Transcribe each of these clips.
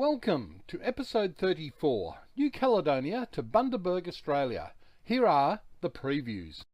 Welcome to episode 34, New Caledonia to Bundaberg, Australia. Here are the previews.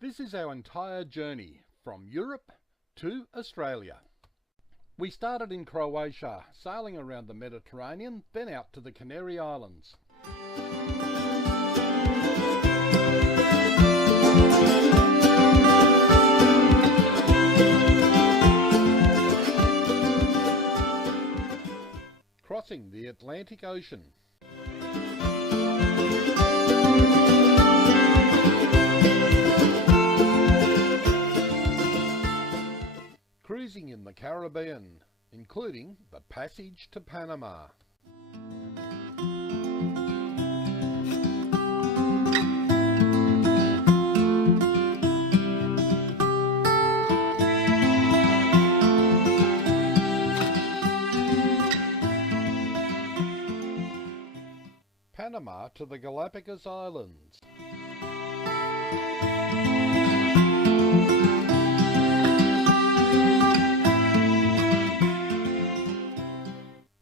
This is our entire journey from Europe to Australia. We started in Croatia, sailing around the Mediterranean, then out to the Canary Islands. Crossing the Atlantic Ocean. Cruising in the Caribbean, including the passage to Panama. Panama to the Galapagos Islands.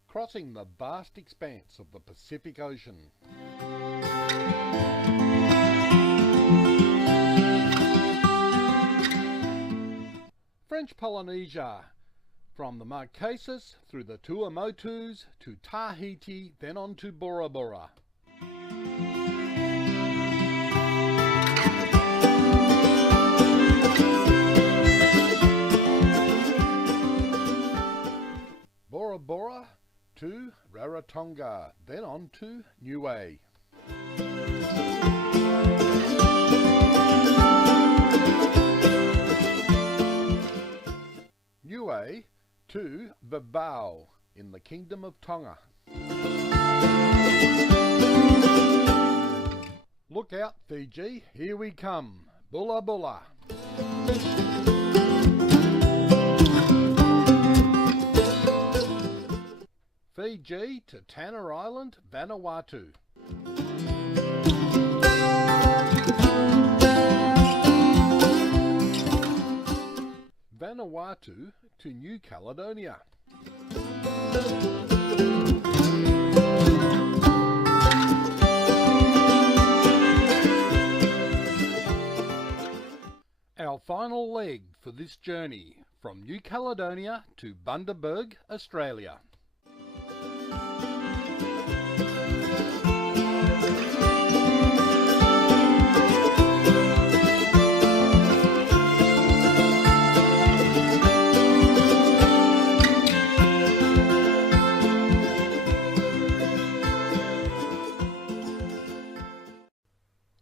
Crossing the vast expanse of the Pacific Ocean. French Polynesia, from the Marquesas through the Tuamotus to Tahiti, then on to Bora Bora. Bora Bora to Rarotonga, then on to Niue. Niue to Vavau in the Kingdom of Tonga. Look out, Fiji, here we come. Bulla Bulla. Fiji to Tanna Island, Vanuatu. Vanuatu to New Caledonia. Our final leg for this journey from New Caledonia to Bundaberg, Australia.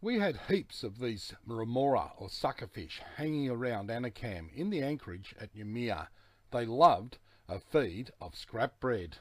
We had heaps of these remora or suckerfish hanging around Annecam in the anchorage at Noumea. They loved a feed of scrap bread.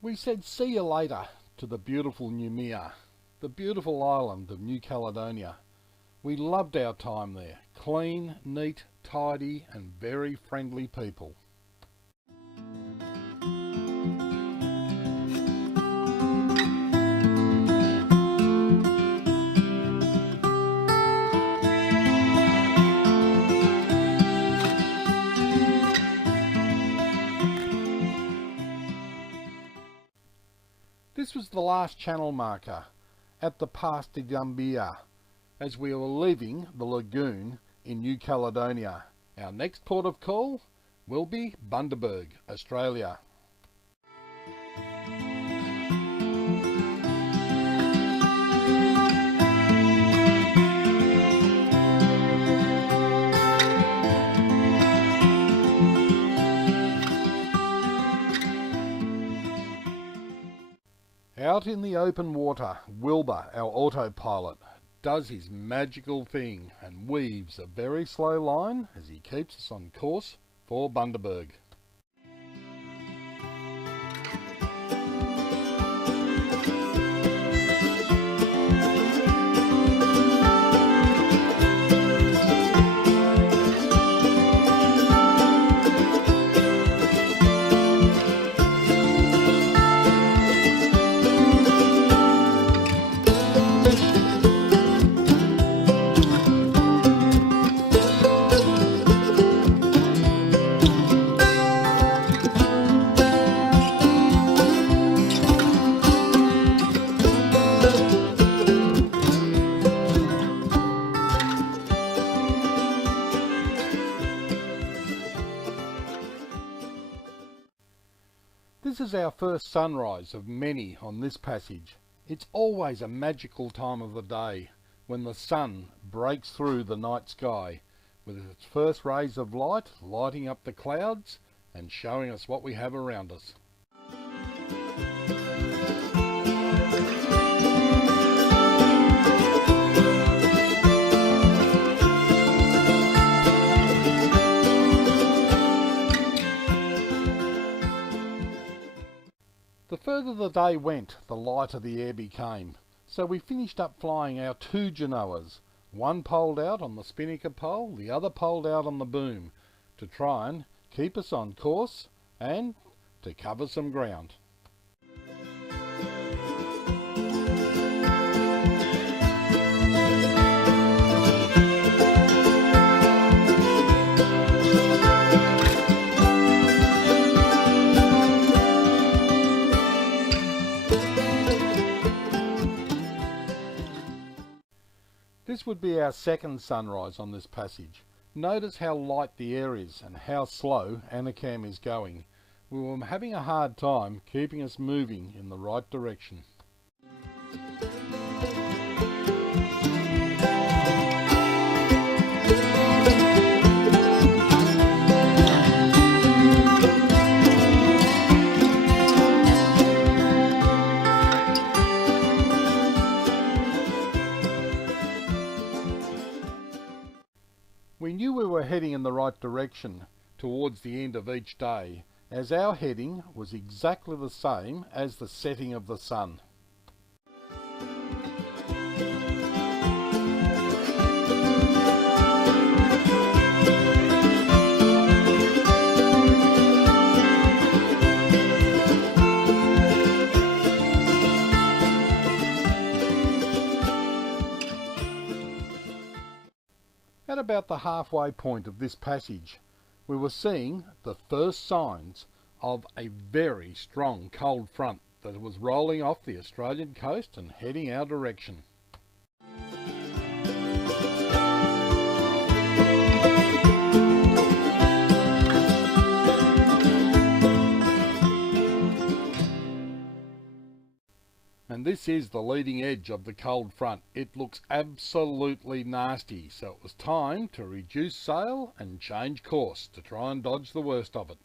We said see you later to the beautiful Noumea, the beautiful island of New Caledonia. We loved our time there. Clean, neat, tidy and very friendly people. This was the last channel marker at the Pass de Gambia as we were leaving the lagoon in New Caledonia. Our next port of call will be Bundaberg, Australia. Out in the open water, Wilbur, our autopilot, does his magical thing and weaves a very slow line as he keeps us on course for Bundaberg. This is our first sunrise of many on this passage. It's always a magical time of the day when the sun breaks through the night sky with its first rays of light lighting up the clouds and showing us what we have around us. The further the day went, the lighter the air became, so we finished up flying our 2 genoas, one poled out on the spinnaker pole, the other poled out on the boom, to try and keep us on course and to cover some ground. This would be our second sunrise on this passage. Notice how light the air is and how slow Annecam is going. We were having a hard time keeping us moving in the right direction. We knew we were heading in the right direction to towards the end of each day, as our heading was exactly the same as the setting of the sun. At about the halfway point of this passage, we were seeing the first signs of a very strong cold front that was rolling off the Australian coast and heading our direction. And this is the leading edge of the cold front. It looks absolutely nasty, so it was time to reduce sail and change course to try and dodge the worst of it.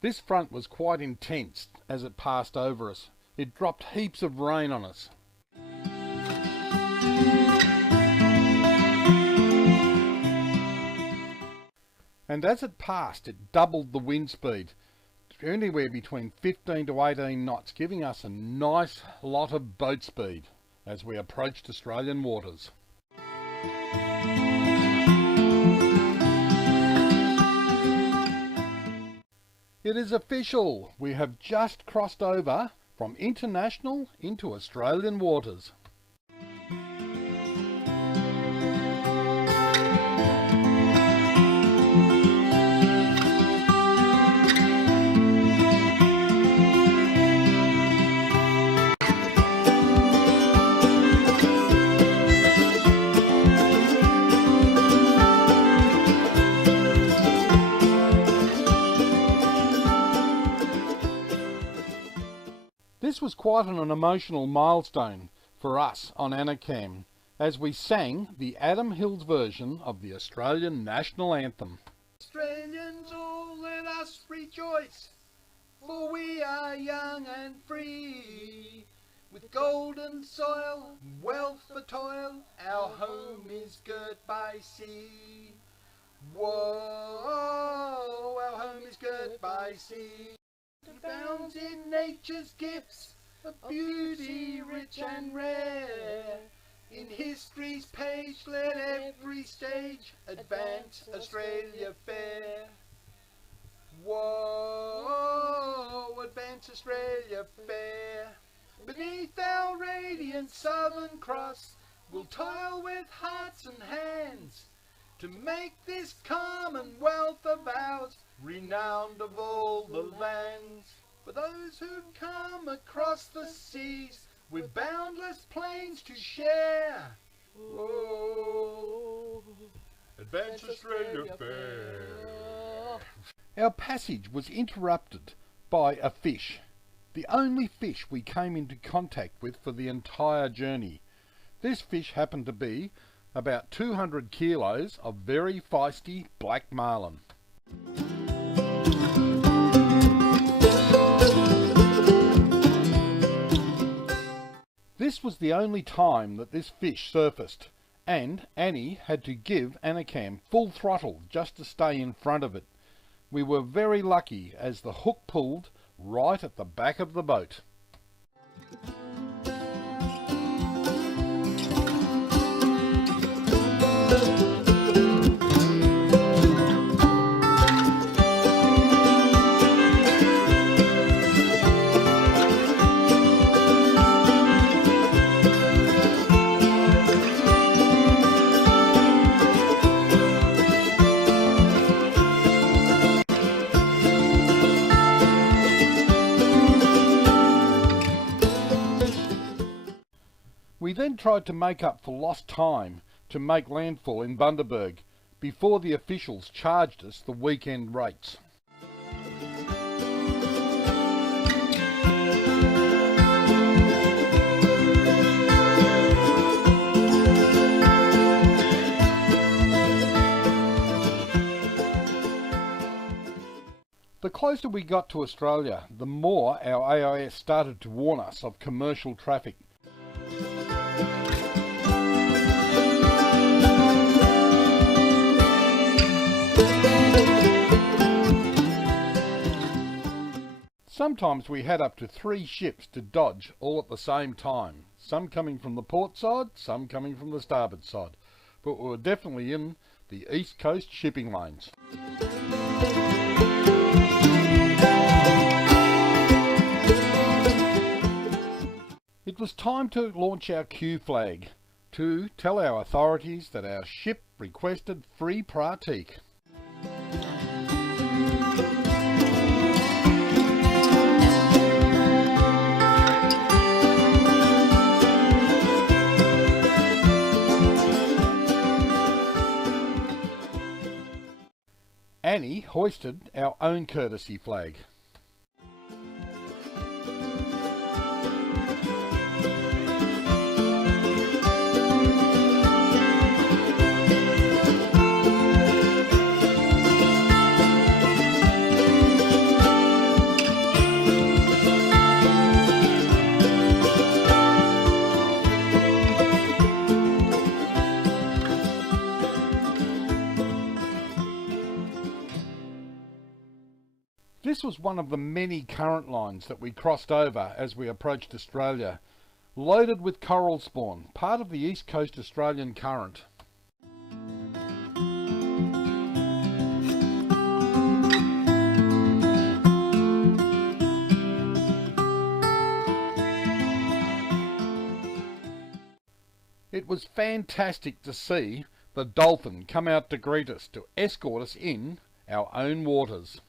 This front was quite intense as it passed over us. It dropped heaps of rain on us. And as it passed, it doubled the wind speed, anywhere between 15 to 18 knots, giving us a nice lot of boat speed as we approached Australian waters. It is official! We have just crossed over from international into Australian waters. This was quite an emotional milestone for us on Annecam as we sang the Adam Hills version of the Australian National Anthem. Australians, all let us rejoice, for we are young and free. With golden soil, wealth for toil, our home is girt by sea. Whoa, our home is girt by sea. Abounds in nature's gifts, of beauty rich and rare. In history's page let every stage advance Australia fair. Whoa, advance Australia fair. Beneath our radiant Southern Cross, we'll toil with hearts and hands to make this commonwealth of ours renowned of all the lands. For those who come across the seas with boundless plains to share. Oh, advance Australia fair. Our passage was interrupted by a fish, the only fish we came into contact with for the entire journey. This fish happened to be about 200 kilos of very feisty black marlin. This was the only time that this fish surfaced, and Annie had to give Annecam full throttle just to stay in front of it. We were very lucky as the hook pulled right at the back of the boat. We then tried to make up for lost time to make landfall in Bundaberg before the officials charged us the weekend rates. The closer we got to Australia, the more our AIS started to warn us of commercial traffic. Sometimes we had up to 3 ships to dodge all at the same time, some coming from the port side, some coming from the starboard side, but we were definitely in the east coast shipping lanes. It was time to launch our Q flag to tell our authorities that our ship requested free pratique. Annie hoisted our own courtesy flag. This was one of the many current lines that we crossed over as we approached Australia, loaded with coral spawn, part of the East Coast Australian current. It was fantastic to see the Dolphin come out to greet us, to escort us in our own waters.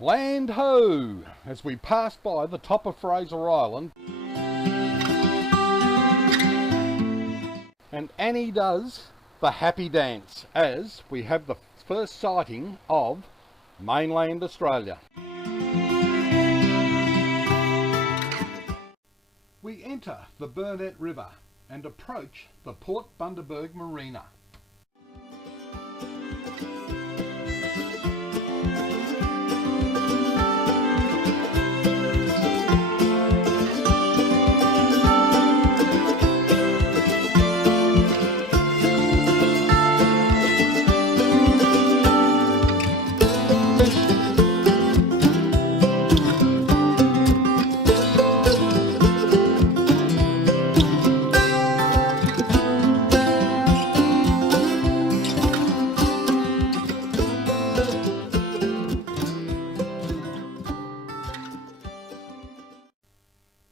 Land ho! As we passed by the top of Fraser Island, and Annie does the happy dance as we have the first sighting of mainland Australia. We enter the Burnett River and approach the Port Bundaberg Marina.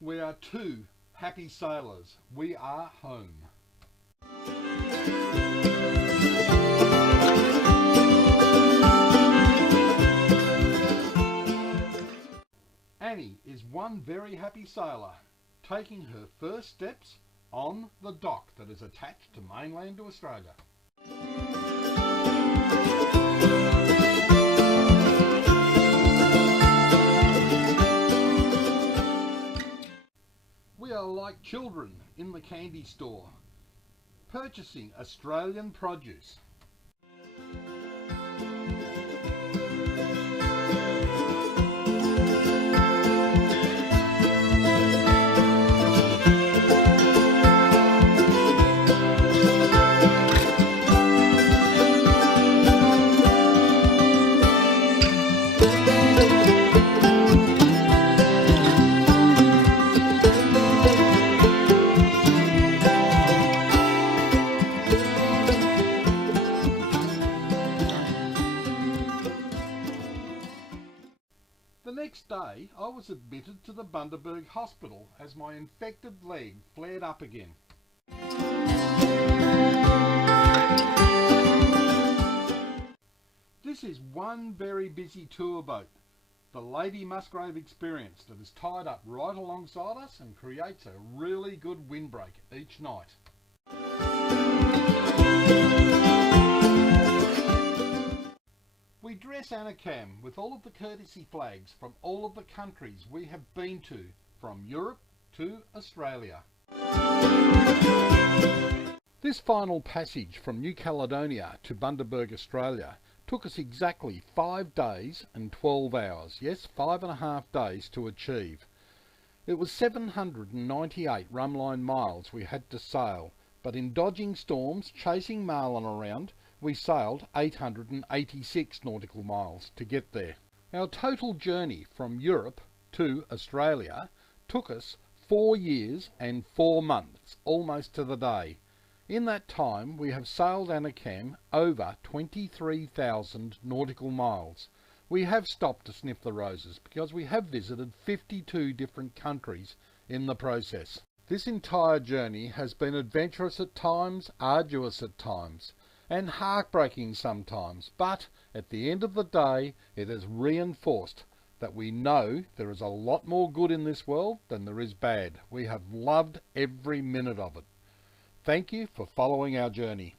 We are 2 happy sailors. We are home. Annie is one very happy sailor, taking her first steps on the dock that is attached to mainland Australia. We are like children in the candy store, purchasing Australian produce. The next day, I was admitted to the Bundaberg Hospital as my infected leg flared up again. This is one very busy tour boat, the Lady Musgrave Experience, that is tied up right alongside us and creates a really good windbreak each night. dress Annecam with all of the courtesy flags from all of the countries we have been to, from Europe to Australia. This final passage from New Caledonia to Bundaberg, Australia took us exactly 5 days and 12 hours, yes, 5.5 days to achieve. It was 798 rumline miles we had to sail, but in dodging storms, chasing marlin around, we sailed 886 nautical miles to get there. Our total journey from Europe to Australia took us 4 years and 4 months, almost to the day. In that time we have sailed Annecam over 23,000 nautical miles. We have stopped to sniff the roses because we have visited 52 different countries in the process. This entire journey has been adventurous at times, arduous at times, and heartbreaking sometimes, but at the end of the day it has reinforced that we know there is a lot more good in this world than there is bad. We have loved every minute of it. Thank you for following our journey.